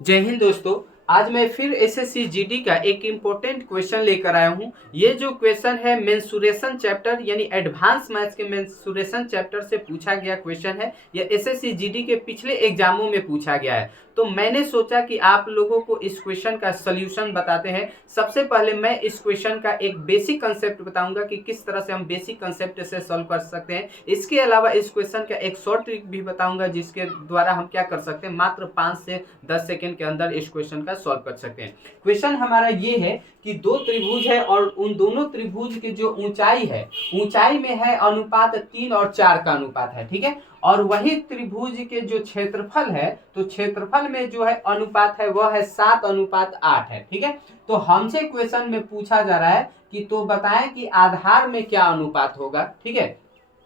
जय हिंद दोस्तों। आज मैं फिर एसएससी जीडी का एक इम्पोर्टेंट क्वेश्चन लेकर आया हूं। ये जो क्वेश्चन है मेंसुरेशन चैप्टर यानी एडवांस मैथ्स के मेंसुरेशन चैप्टर से पूछा गया क्वेश्चन है। यह एसएससी जीडी के पिछले एग्जामों में पूछा गया है, तो मैंने सोचा कि आप लोगों को इस क्वेश्चन का सॉल्यूशन बताते हैं। सबसे पहले मैं इस क्वेश्चन का एक बेसिक कंसेप्ट बताऊंगा कि किस तरह से हम बेसिक कंसेप्ट से सॉल्व कर सकते हैं। इसके अलावा इस क्वेश्चन का एक शॉर्ट ट्रिक भी बताऊंगा जिसके द्वारा हम क्या कर सकते हैं, मात्र 5 से 10 सेकंड के अंदर इस क्वेश्चन का सॉल्व कर सकते हैं। क्वेश्चन हमारा ये है कि दो त्रिभुज है और उन दोनों त्रिभुज की जो ऊंचाई है, ऊंचाई में है अनुपात 3 और 4 का अनुपात है, ठीक है। और वही त्रिभुज के जो क्षेत्रफल है, तो क्षेत्रफल में जो है अनुपात है वह है 7:8 है, ठीक है। तो हमसे क्वेश्चन में पूछा जा रहा है कि तो बताएं कि आधार में क्या अनुपात होगा, ठीक है।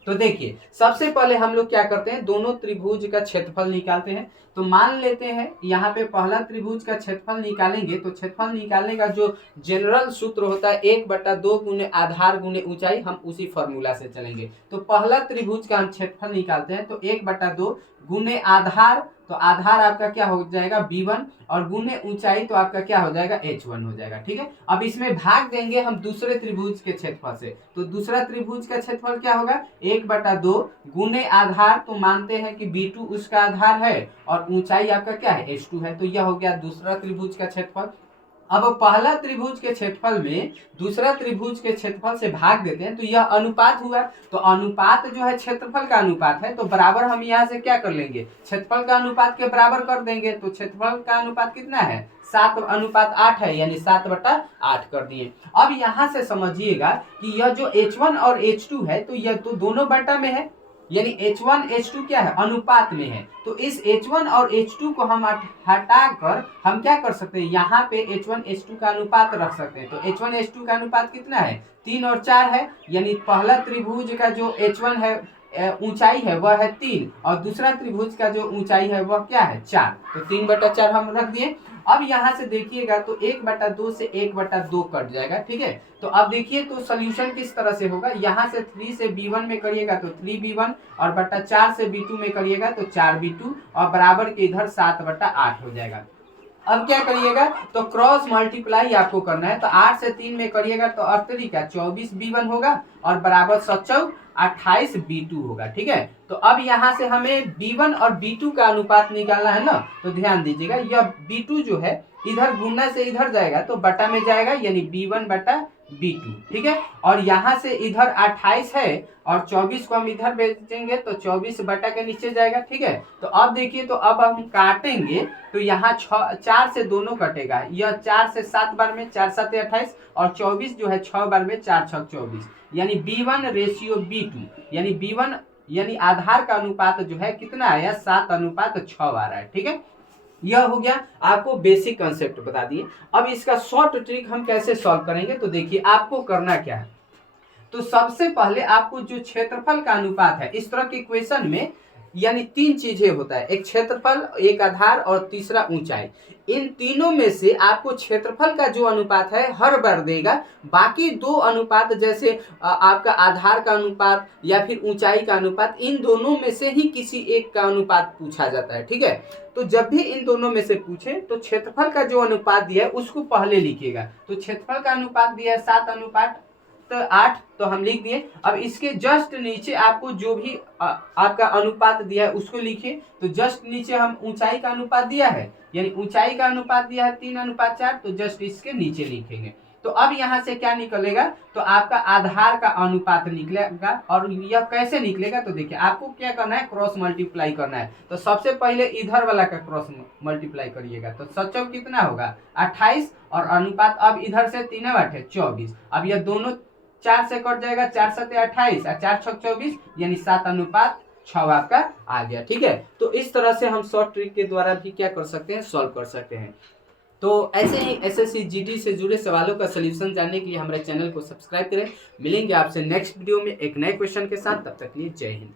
तो देखिए सबसे पहले हम लोग क्या करते हैं, दोनों त्रिभुज का क्षेत्रफल निकालते हैं। तो मान लेते हैं यहाँ पे पहला त्रिभुज का क्षेत्रफल निकालेंगे, तो क्षेत्रफल निकालने का जो जनरल सूत्र होता है 1/2 गुने आधार गुने ऊंचाई, हम उसी फॉर्मूला से चलेंगे। तो पहला त्रिभुज का हम क्षेत्रफल निकालते हैं, तो 1/2 गुने आधार, तो आधार आपका क्या हो जाएगा b1, और गुने ऊंचाई तो आपका क्या हो जाएगा h1 हो जाएगा, ठीक है। अब इसमें भाग देंगे हम दूसरे त्रिभुज के क्षेत्रफल से, तो दूसरा त्रिभुज का क्षेत्रफल क्या होगा 1/2 गुने आधार, तो मानते हैं कि b2 उसका आधार है और ऊंचाई आपका क्या है h2 है, तो यह हो गया दूसरा त्रिभुज का क्षेत्रफल। अब पहला त्रिभुज के क्षेत्रफल में दूसरा त्रिभुज के क्षेत्रफल से भाग देते हैं, तो यह अनुपात हुआ। तो अनुपात जो है क्षेत्रफल का अनुपात है, तो बराबर हम यहाँ से क्या कर लेंगे, क्षेत्रफल का अनुपात के बराबर कर देंगे। तो क्षेत्रफल का अनुपात कितना है 7:8 है, यानी 7/8 कर दिए। अब यहाँ से समझिएगा कि यह जो h1 और h2 है, तो यह तो दोनों बटा में है, यानी h1 h2 क्या है अनुपात में है। तो इस h1 और h2 को हम हटाकर हम क्या कर सकते हैं, यहाँ पे h1 h2 का अनुपात रख सकते हैं। तो h1 h2 का अनुपात कितना है 3 और 4 है, यानी पहला त्रिभुज का जो h1 है ऊंचाई है वह है 3, और दूसरा त्रिभुज का जो ऊंचाई है वह क्या है 4, तो 3/4 हम रख दिए। अब यहाँ से देखिएगा तो 1/2 से 1/2 कट जाएगा, ठीक है। तो अब देखिए तो सोल्यूशन किस तरह से होगा, यहाँ से 3 से b1 में करिएगा तो 3b1, और बटा 4 से b2 में करिएगा तो 4b2, और बराबर के इधर 7/8 हो जाएगा। अब क्या करिएगा, तो क्रॉस मल्टीप्लाई आपको करना है, तो 8 से 3 में करिएगा तो 8 का 24b1 होगा, और बराबर 7 28b2 होगा, ठीक है। तो अब यहाँ से हमें b1 और b2 का अनुपात निकालना है ना, तो ध्यान दीजिएगा यह b2 जो है इधर गुना से इधर जाएगा तो बटा में जाएगा, यानी b1/b2, ठीक है। और यहाँ से इधर 28 है और 24 को हम इधर भेजेंगे तो 24 बटा के नीचे जाएगा, ठीक है। तो अब देखिए तो अब हम काटेंगे तो यहाँ 4 से दोनों कटेगा, यह 4 से 7 बार में 4 7 28, और 24 जो है 6 बार में 4 6 24, यानी b1:b2, यानी b1 यानी आधार का अनुपात जो है कितना आया 7:6 आ रहा है, ठीक है। यह हो गया, आपको बेसिक कंसेप्ट बता दिए। अब इसका शॉर्ट ट्रिक हम कैसे सॉल्व करेंगे, तो देखिए आपको करना क्या है। तो सबसे पहले आपको जो क्षेत्रफल का अनुपात है इस तरह के क्वेश्चन में, यानी 3 चीजें होता है, एक क्षेत्रफल, एक आधार और तीसरा ऊंचाई। इन तीनों में से आपको क्षेत्रफल का जो अनुपात है हर बार देगा, बाकी 2 अनुपात जैसे आपका आधार का अनुपात या फिर ऊंचाई का अनुपात, इन दोनों में से ही किसी एक का अनुपात पूछा जाता है, ठीक है। तो जब भी इन दोनों में से पूछे तो क्षेत्रफल का जो अनुपात दिया है उसको पहले लिखिएगा। तो क्षेत्रफल का अनुपात दिया है 7:8, तो हम लिख दिए। अब इसके जस्ट नीचे आपको जो भी आपका अनुपात दिया है उसको लिखिए। तो जस्ट नीचे हम ऊंचाई का अनुपात दिया है, यानी ऊंचाई का अनुपात दिया है 3:4, तो जस्ट इसके नीचे लिखेंगे। तो अब यहाँ से क्या निकलेगा, तो आपका आधार का अनुपात निकलेगा। और यह कैसे निकलेगा, तो देखिए आपको क्या करना है, क्रॉस मल्टीप्लाई करना है। तो सबसे पहले इधर वाला का क्रॉस मल्टीप्लाई करिएगा, तो 7 कितना होगा 28, और अनुपात अब इधर से 3/8 24। अब यह दोनों 4 से कट जाएगा, 4 7 28 और 4 6 24, यानी 7:6 आपका आ गया, ठीक है। तो इस तरह से हम शॉर्ट ट्रिक के द्वारा भी क्या कर सकते हैं, सॉल्व कर सकते हैं। तो ऐसे ही एसएससी जीडी से जुड़े सवालों का सलूशन जानने के लिए हमारे चैनल को सब्सक्राइब करें। मिलेंगे आपसे नेक्स्ट वीडियो में एक नए क्वेश्चन के साथ, तब तक के लिए जय हिंद।